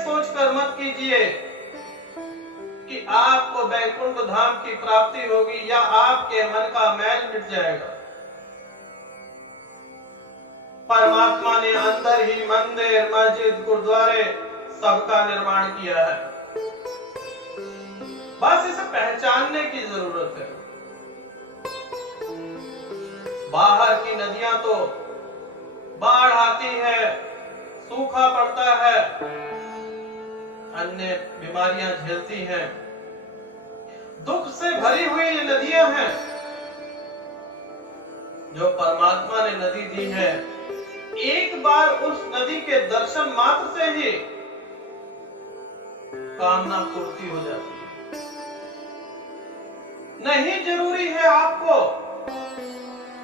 सोचकर मत कीजिए कि आपको वैकुंठ धाम की प्राप्ति होगी या आपके मन का मैल मिट जाएगा। परमात्मा ने अंदर ही मंदिर, मस्जिद, गुरुद्वारे सबका निर्माण किया है। बस इसे पहचानने की जरूरत है। बाहर की नदियां तो बाढ़ आती है, सूखा पड़ता है, अन्य बीमारियां झेलती हैं, दुख से भरी हुई ये नदियां हैं। जो परमात्मा ने नदी दी है, एक बार उस नदी के दर्शन मात्र से ही कामना पूर्ति हो जाती है। नहीं जरूरी है आपको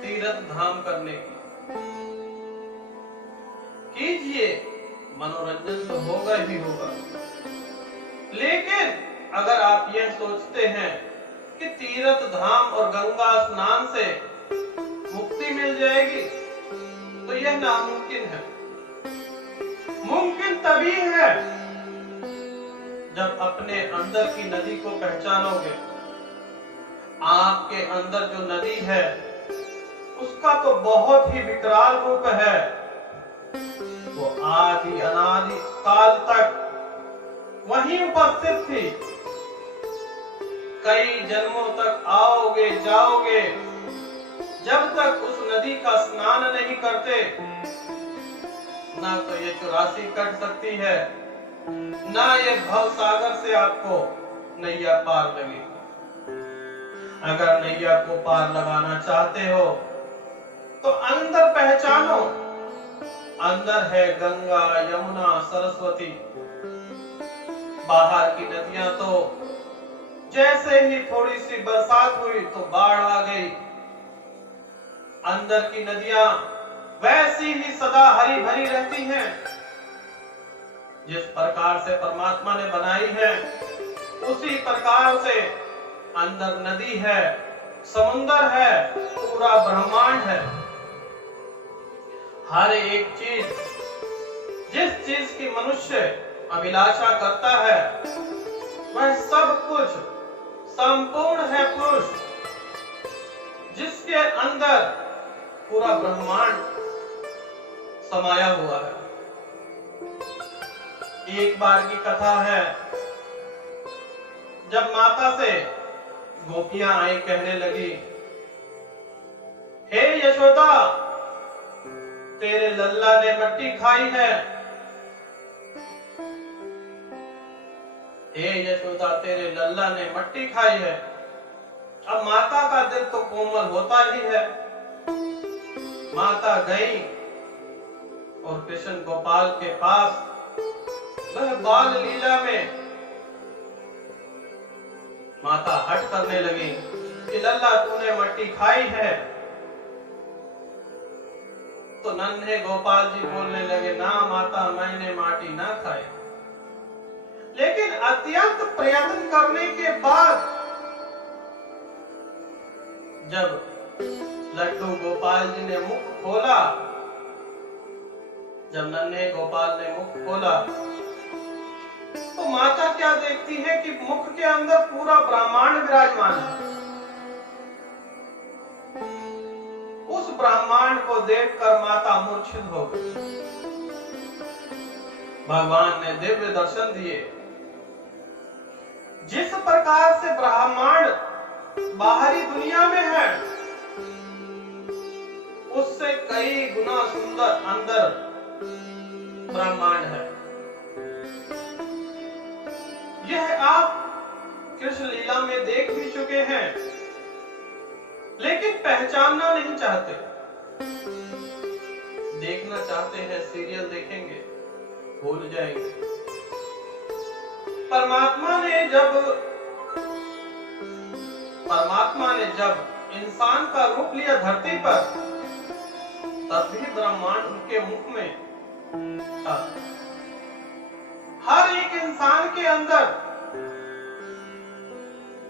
तीर्थ धाम करने की, कीजिए, मनोरंजन तो होगा ही होगा। लेकिन अगर आप यह सोचते हैं कि तीर्थ धाम और गंगा स्नान से मुक्ति मिल जाएगी, तो यह नामुमकिन है। मुमकिन तभी है जब अपने अंदर की नदी को पहचानोगे। आपके अंदर जो नदी है उसका तो बहुत ही विकराल रूप है। वो आदि अनादि काल तक वहीं उपस्थित थी। कई जन्मों तक आओगे जाओगे, जब तक उस नदी का स्नान नहीं करते, ना तो ये 84 कट सकती है, ना ये भव सागर से आपको नैया पार लगेगी। अगर नैया को पार लगाना चाहते हो तो अंदर पहचानो, अंदर है गंगा, यमुना, सरस्वती। बाहर की नदियां तो जैसे ही थोड़ी सी बरसात हुई तो बाढ़ आ गई। अंदर की नदियां वैसी ही सदा हरी भरी रहती हैं। जिस प्रकार से परमात्मा ने बनाई है, उसी प्रकार से अंदर नदी है, समुंदर है, पूरा ब्रह्मांड है। हर एक चीज, जिस चीज की मनुष्य अभिलाषा करता है, वह सब कुछ संपूर्ण है पुरुष, जिसके अंदर पूरा ब्रह्मांड समाया हुआ है। एक बार की कथा है, जब माता से गोपियां आई, कहने लगी, हे यशोदा, तेरे लल्ला ने मट्टी खाई है। हे यशोदा, तेरे लल्ला ने मट्टी खाई है। अब माता का दिल तो कोमल होता ही है। माता गई और कृष्ण गोपाल के पास, वह बाल लीला में माता हट करने लगी कि लल्ला, तूने मट्टी खाई है। तो नन्हे गोपाल जी बोलने लगे, ना माता, मैंने माटी ना खाई। लेकिन अत्यंत प्रयत्न करने के बाद जब लड्डू गोपाल जी ने मुख खोला, जब नन्हे गोपाल ने मुख खोला, तो माता क्या देखती है कि मुख के अंदर पूरा ब्रह्मांड विराजमान है। उस ब्रह्मांड को देखकर माता मूर्छित हो गई। भगवान ने दिव्य दर्शन दिए। जिस प्रकार से ब्रह्मांड बाहरी दुनिया में है, उससे कई गुना सुंदर अंदर ब्रह्मांड है। यह आप कृष्ण लीला में देख भी चुके हैं, लेकिन पहचानना नहीं चाहते। देखना चाहते हैं, सीरियल देखेंगे, भूल जाएंगे। परमात्मा ने जब इंसान का रूप लिया धरती पर, तब भी ब्रह्मांड उनके मुख में था। हर एक इंसान के अंदर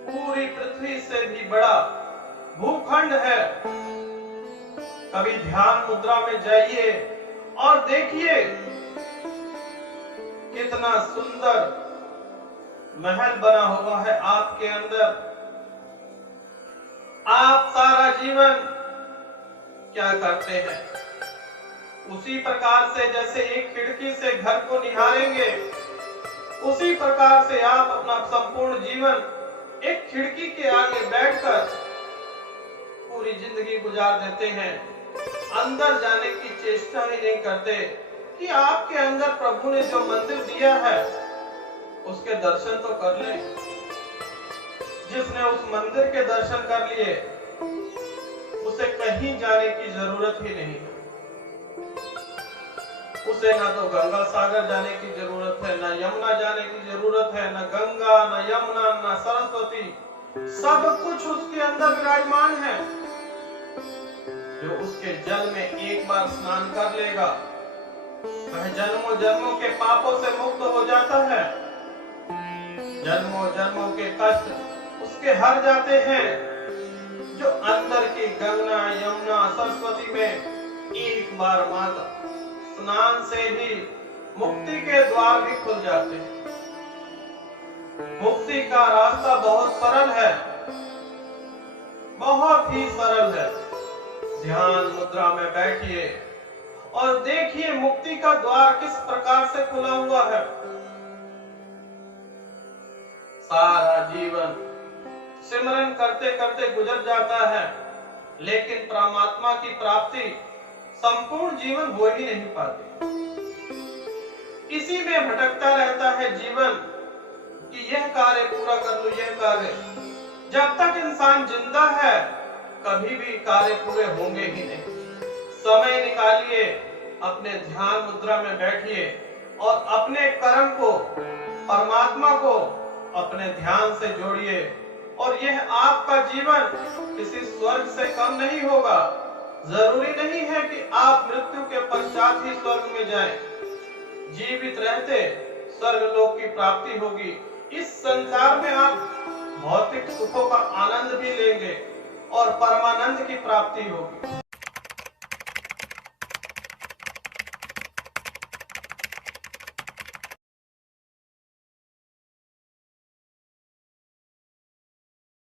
पूरी पृथ्वी से भी बड़ा भूखंड है। कभी ध्यान मुद्रा में जाइए और देखिए कितना सुंदर महल बना हुआ है आपके अंदर। आप सारा जीवन क्या करते हैं? उसी प्रकार से जैसे एक खिड़की से घर को निहारेंगे, उसी प्रकार से आप अपना संपूर्ण जीवन एक खिड़की के आगे बैठकर पूरी जिंदगी गुजार देते हैं। अंदर जाने की चेष्टा ही नहीं करते कि आपके अंदर प्रभु ने जो मंदिर दिया है उसके दर्शन तो कर लें। जिसने उस मंदिर के दर्शन कर लिए उसे कहीं जाने की जरूरत ही नहीं है। उसे ना तो गंगा सागर जाने की जरूरत है, ना यमुना जाने की जरूरत है, ना गंगा, ना यमुना, ना सरस्वती, सब कुछ उसके अंदर विराजमान है। जो उसके जल में एक बार स्नान कर लेगा वह जन्मों जन्मों के पापों से मुक्त हो जाता है। जन्मों जन्मों के कष्ट उसके हर जाते हैं। जो अंदर की गंगा, यमुना, सरस्वती में एक बार माता स्नान से ही मुक्ति के द्वार भी खुल जाते हैं। मुक्ति का रास्ता बहुत सरल है, बहुत ही सरल है। ध्यान मुद्रा में बैठिए और देखिए मुक्ति का द्वार किस प्रकार से खुला हुआ है। सारा जीवन सिमरन करते करते गुजर जाता है, लेकिन परमात्मा की प्राप्ति संपूर्ण जीवन हो ही नहीं पाती। इसी में भटकता रहता है जीवन कि यह कार्य पूरा कर लूं, यह कार्य। जब तक इंसान जिंदा है कभी भी कार्य पूरे होंगे ही नहीं। समय निकालिए, अपने ध्यान मुद्रा में बैठिए और अपने कर्म को, परमात्मा को अपने ध्यान से जोड़िए और यह आपका जीवन किसी स्वर्ग से कम नहीं होगा। जरूरी नहीं है कि आप मृत्यु के पश्चात ही स्वर्ग में जाएं। जीवित रहते स्वर्ग लोक की प्राप्ति होगी। इस संसार में आप भौतिक सुखों का आनंद भी लेंगे और परमानंद की प्राप्ति होगी।